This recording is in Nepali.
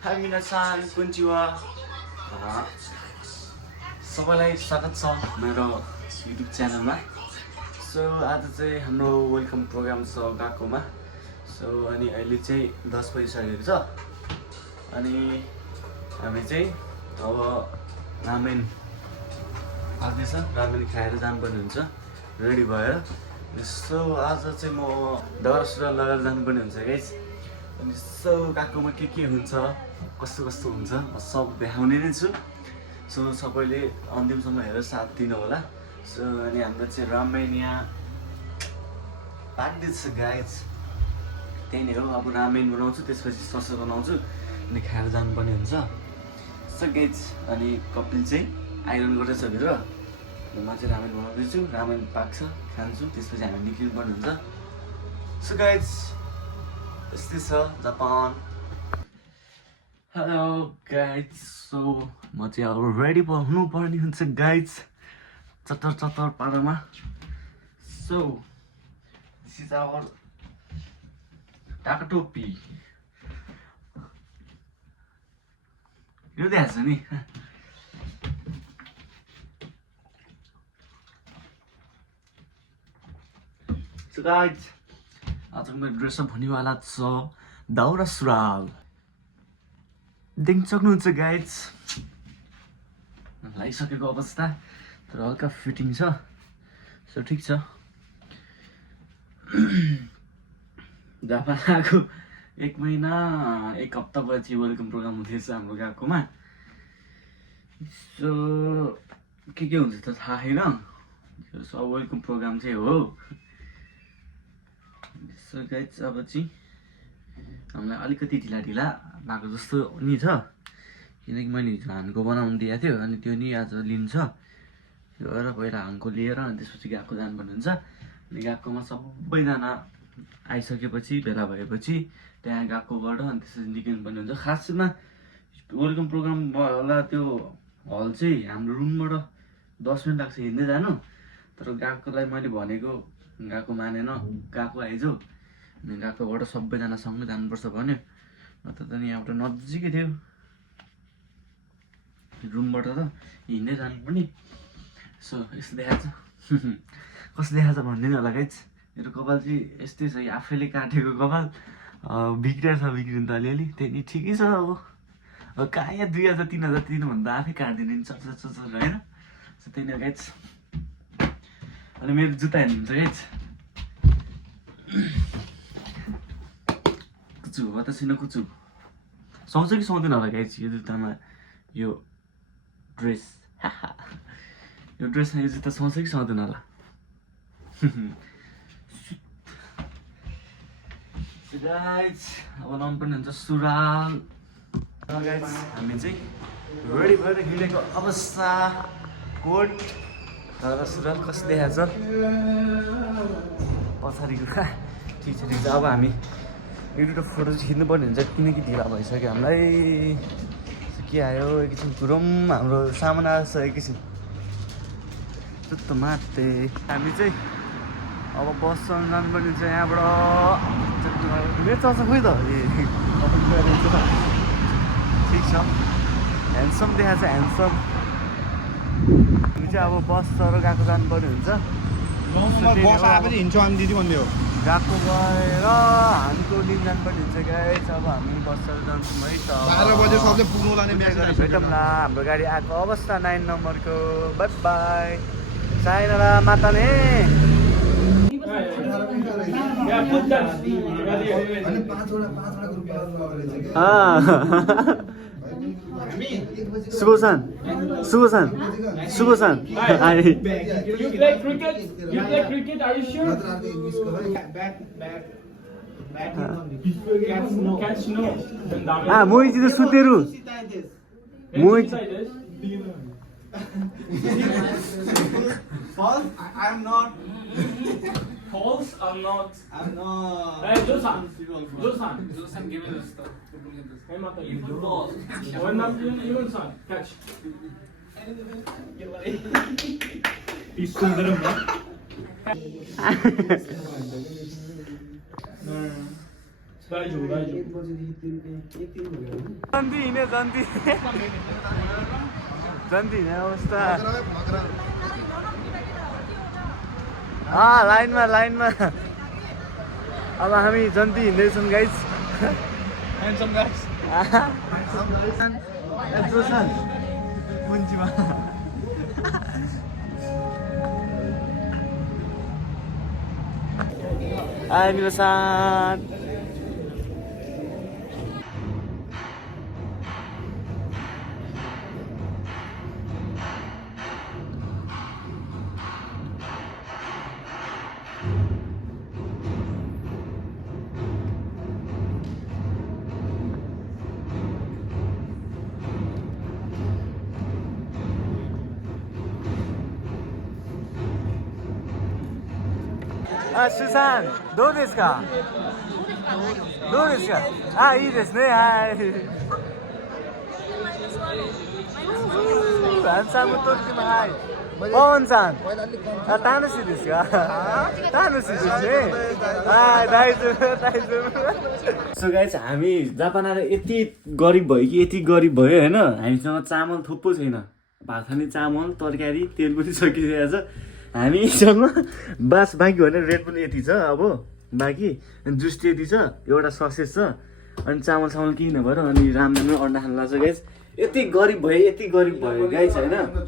हाई मिनासान कोन्चिवा सबैलाई स्वागत छ मेरो युट्युब च्यानलमा। सो आज चाहिँ हाम्रो वेलकम प्रोग्राम छ गएकोमा। सो अनि अहिले चाहिँ 10 बजिसकेको छ अनि हामी चाहिँ अब रामेन आउँदैछ, रामेन खाएर जानुपर्ने हुन्छ रेडी भएर। सो आज चाहिँ म दौरा सुरुवाल लगाएर जानुपर्ने हुन्छ गाइस। अनि सो गएकोमा के हुन्छ कस्तो कस्तो हुन्छ म सब देखाउने नै छु। सो सबैले अन्तिमसम्म हेरेर साथ दिनु होला। सो अनि हाम्रो चाहिँ रामेन यहाँ पाक्दैछ गाइस, त्यही नै हो। अब रामेन बनाउँछु, त्यसपछि सस बनाउँछु अनि खाएर जानुपर्ने हुन्छ। सो गाइस अनि कपिल चाहिँ आइरन गर्दैछ भित्र, म चाहिँ रामेन बनाउँदैछु। रामेन पाक्छ, खान्छु, त्यसपछि हामी निक्लिनु पर्ने हुन्छ। सो गाइस यस्तै छ जापान। हेलो गाइस, सो म चाहिँ अब रेडी हुनुपर्ने हुन्छ गाइस चटर चटर पारामा। सो दिस इज आवर टाकटोपी, यो देखाएको छ नि। सो गाइस आजको मेरो ड्रेसअप हुनेवाला छ दौरा सुरुवाल, देख्न सक्नुहुन्छ गाइस। लगाइसकेको अवस्था तर हल्का फिटिङ छ। सो ठिक छ। जापान आएको 1 महिना 1 हप्तापछि वेलकम प्रोग्राम हुँदैछ हाम्रो गएकोमा। सो के हुन्छ त थाहा छैन, सब वेलकम प्रोग्राम चाहिँ हो। सो गाइस अब चाहिँ हामीलाई अलिकति ढिला ढिला भएको जस्तो नि छ, किनकि मैले हिजो हानको बनाउनु दिएको थियो अनि त्यो नि आज लिन्छ। त्यो भएर पहिला हानको लिएर अनि त्यसपछि गएको जानुपर्ने हुन्छ। अनि गएकोमा सबैजना आइसकेपछि भेला भएपछि त्यहाँ गएकोबाट अनि त्यसपछि निक्लिनु पर्ने हुन्छ। खासमा वेलकम प्रोग्राम होला त्यो हल चाहिँ हाम्रो रुमबाट 10 मिनट लाग्छ हिँड्दै जानु। तर गएकोलाई मैले भनेको गएको मानेन, गएको आइज अनि गएकोबाट सबैजना सँगै जानुपर्छ भन्यो। नत्र त नि यहाँबाट नजिकै थियो, रुमबाट त हिँड्दै जानुपर्ने। सो यस्तो देखाएको छ। कस्तो देखाएको छ भनिदिनु होला गाइस। मेरो कपाल चाहिँ यस्तै छ, आफैले काटेको कपाल बिग्रेर छ, बिग्रिनु त अलिअलि, त्यही नि ठिकै छ। अब कहाँ यहाँ 2000 3000 तिर्नुभन्दा आफै काटिदिनु नि चर्चर होइन। सो त्यही नै गाइस। अनि मेरो जुत्ता हेर्नुहुन्छ गाइस, कुचु हो त सिन कुचु सुहाउँछ कि सुहाउँदैन होला गाइस यो जुत्तामा। यो ड्रेस यो ड्रेसमा यो जुत्ता सुहाउँछ कि सुहाउँदैन होला। गाइस अब लाउनुपर्ने हुन्छ सुरुवाल। गाइस हामी चाहिँ रेडी भएर हिँडेको अवस्था। कोट र सुरुवाल कस्तो देखाएको छ पछाडिको। ठिक छ ठिक छ। अब हामी एउटा फोटो चाहिँ खिच्नुपर्ने हुन्छ किनकि ढिला भइसक्यो हामीलाई। के आयो एकैछिन घुरौँ, हाम्रो सामान आएछ एकैछिन जुत्तो मात्रै। हामी चाहिँ अब बससँग जानुपर्ने हुन्छ यहाँबाट। मेरो चल्छ खोइ त ठिक छ, ह्यान्डसम देखाएको छ ह्यान्डसम। हामी चाहिँ अब बस चढेर गएको जानुपर्ने हुन्छ। गएको गएर हानको लिन जानुपर्ने हुन्छ गाइस। अब हामी बस चढेर जान्छौँ है त। 12 बजे सबले पुग्नु होला नि। भेटौँला। हाम्रो गाडी आएको अवस्था 9 नम्बरको। बाई बाई साइनला माताले। सुगोसान सुगोसान सुगोसान You play cricket? You play cricket? Are you sure? Catch no. मोहित त सुतेरु मोहित False? I'm not. False or not? I'm not. Hey, Josan. Josan. Josan, give me the stuff. Hey, Mata. One not even son. Catch. He's Sundaram, no? दाइजो दाइजो जन्ती हिँड्यो जन्ती जन्ती हिँड्ने अवस्था लाइनमा लाइनमा अब हामी जन्ती हिँड्दैछौँ गाइस ह्यान्डसम गाइस पुन्चीमा मेरो सान सुशांत दो देश काいいですねはいハンサムとってもはいポンさん楽しいですか楽しいですねはい大丈夫大丈夫सो गाइस हामी जापान आएर यति गरिब भयो कि यति गरिब भयो हैन हामीसँग चामल थुप्पो छैन भात खाने चामल तरकारी तेल पनि सकिसकेको छ हामीसँग बास बाँकी भने रेट पनि यति छ अब बाँकी जुस यति छ एउटा ससेज छ अनि चामल सामल किन भएर अनि राम्रो अन्डा खान लाग्छ गाइस यति गरिब भयो गाइस हैन